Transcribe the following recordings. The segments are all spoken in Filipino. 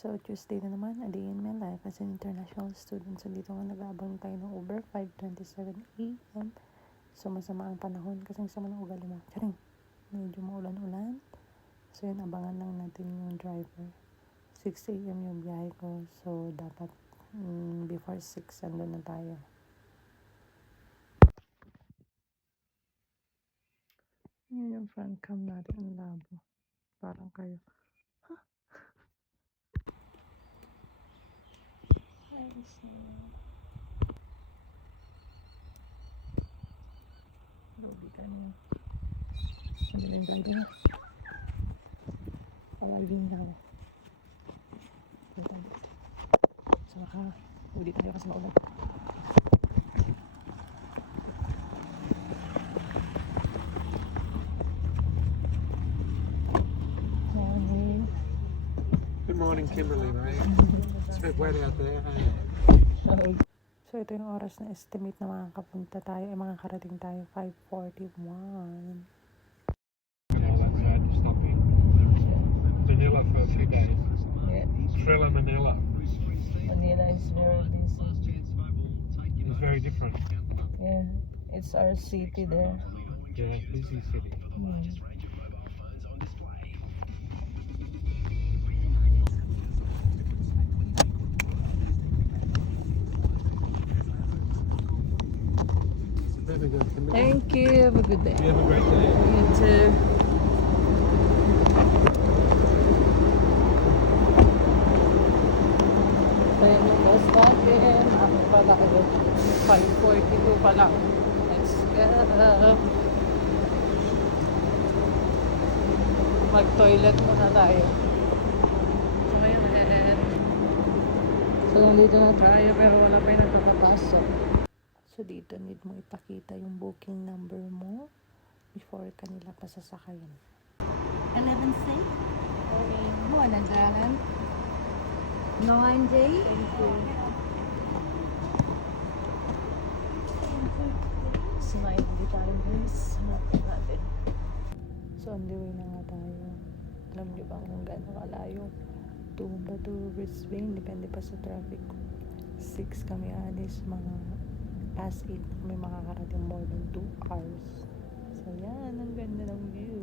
So, Tuesday na naman, a day in my life as an international student. So, dito nga nag-aabang tayo ng Uber, 5:27 a.m. So, masama ang panahon kasi sama ng ugali mo. Charing, medyo maulan-ulan. So, yun, abangan lang natin yung driver. 6 a.m. yung biyahe ko. So, dapat before 6, andun na tayo. Yun yung front cam natin, ang labo. Parang kayo. Ruby ka niya. Madaling tayo na. Pawalin lang. So, uli tayo kasi maulan. Morning. Good morning, Kimberly, mate. It's a bit wet out there, hey? So, ito yung oras na estimate na makakapunta tayo. Makakarating tayo, 5:41. Stopping. Manila for a few days. Yeah, Thriller Manila Manila is very busy. is very different. Yeah, it's our city there. Yeah, busy city. There we go, Kimberly. Thank you. Have a good day. You have a great day. You too. Ayan yung bus natin. Ako pala kayo. 5:42 pa lang. Let's go. Mag-toilet muna tayo. So, nandito na tayo pero wala pa yung nagpapapasok. So, dito need mo ipakita yung booking number mo before kanila pasasakayin. 11C. Buwan na dyan. 9D. Smile di tayo guys. Hanapin natin. So, on the way na nga tayo. Alam niyo ba kung gaano kalayo? Tumba to Brisbane. Depende pa sa traffic. 6 kami alis. Mga past 8 kami makakarating more than 2 hours. So, yan. Ang ganda ng view.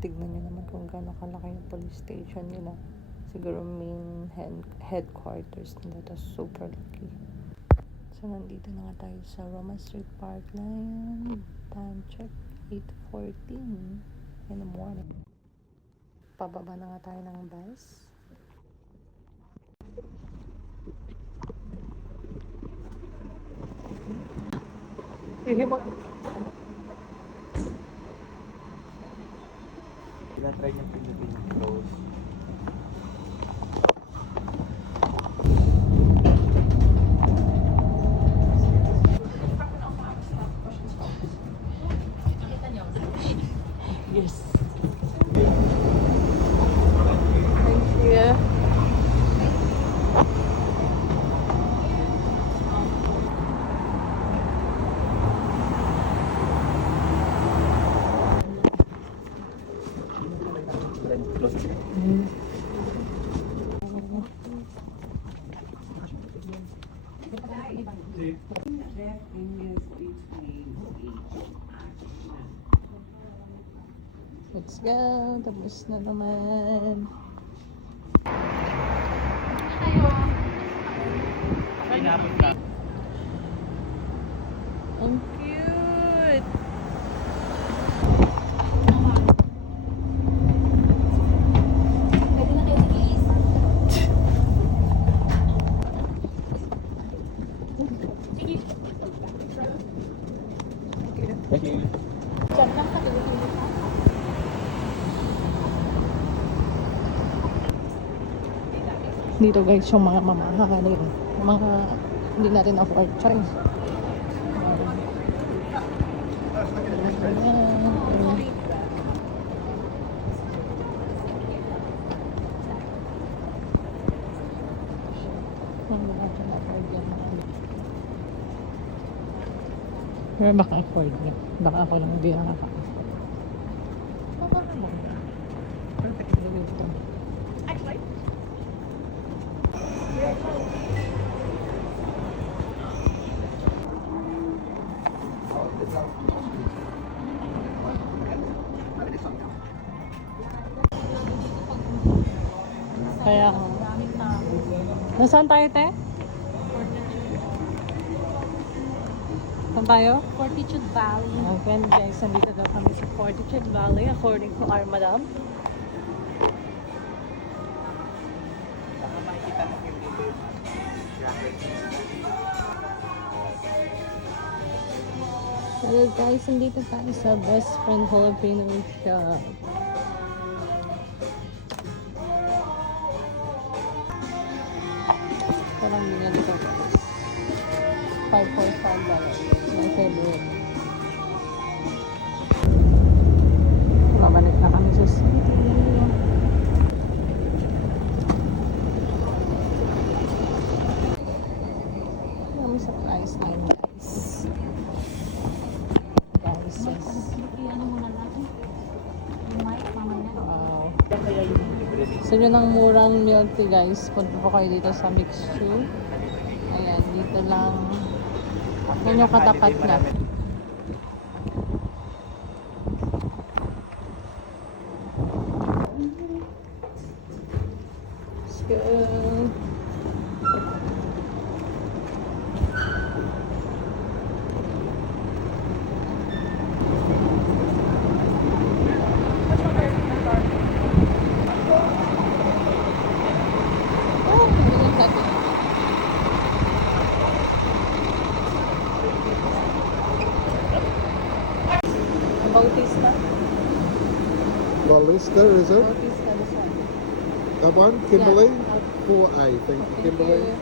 Tignan nyo naman kung gaano kalaki yung police station nila. Siguro main headquarters nila. Ito super lucky. So, nandito na nga tayo sa Roma Street Parkland. Time check, 8:14 in the morning. Pababa na nga tayo ng bus. Tinatry niyang pinutin yung close. Yes. Thank you. Let's go. Tapos na naman. Ang cute. Thank you. Dito guys yung mga mamahalin. Mga hindi natin afford. Charing. Pero baka afford niya. Baka ako lang hindi nakaka-afford. Perfect. Kaya, Daming tao. nasaan tayo, te? Saan tayo? Fortitude Valley. Again, guys, nandito daw kami sa Fortitude Valley according to our madam. Hello guys, nandito tayo sa Best Friend Filipino Shop. Parang hindi na dito guys. $5 my favorite. Mabalik na kami sa city. Kami sa price line guys. Guys, yes. Ano muna natin? Yung mic, mamaya. Wow. Gusto nyo ng murang milk tea guys, punta po kayo dito sa Mixture. Ayan, dito lang. Yan yung katapat niya. Let's go. Oh, bilang natin. Bautista. Bautista, is it? Bautista, this one. That one? Kimberly? Yeah. 4A. Thank you, Kimberly.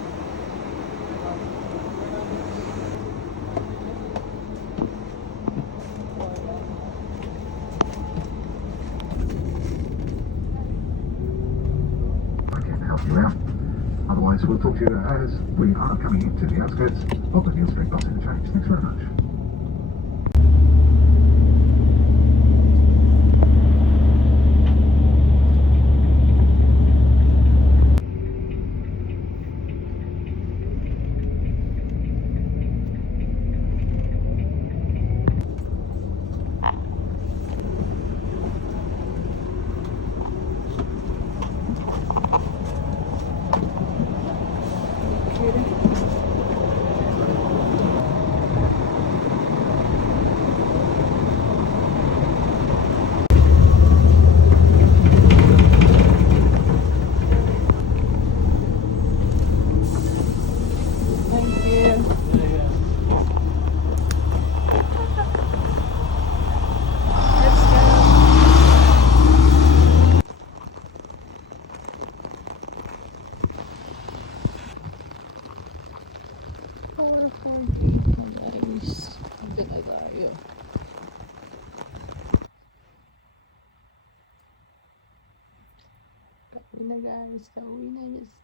I can help you out. Otherwise, we'll talk to you as we are coming into the outskirts of the Hill Street bus interchange. Thanks very much. Thank you. Let's go. Guys, dito na tayo. Kauwi na guys, kauwi na. Just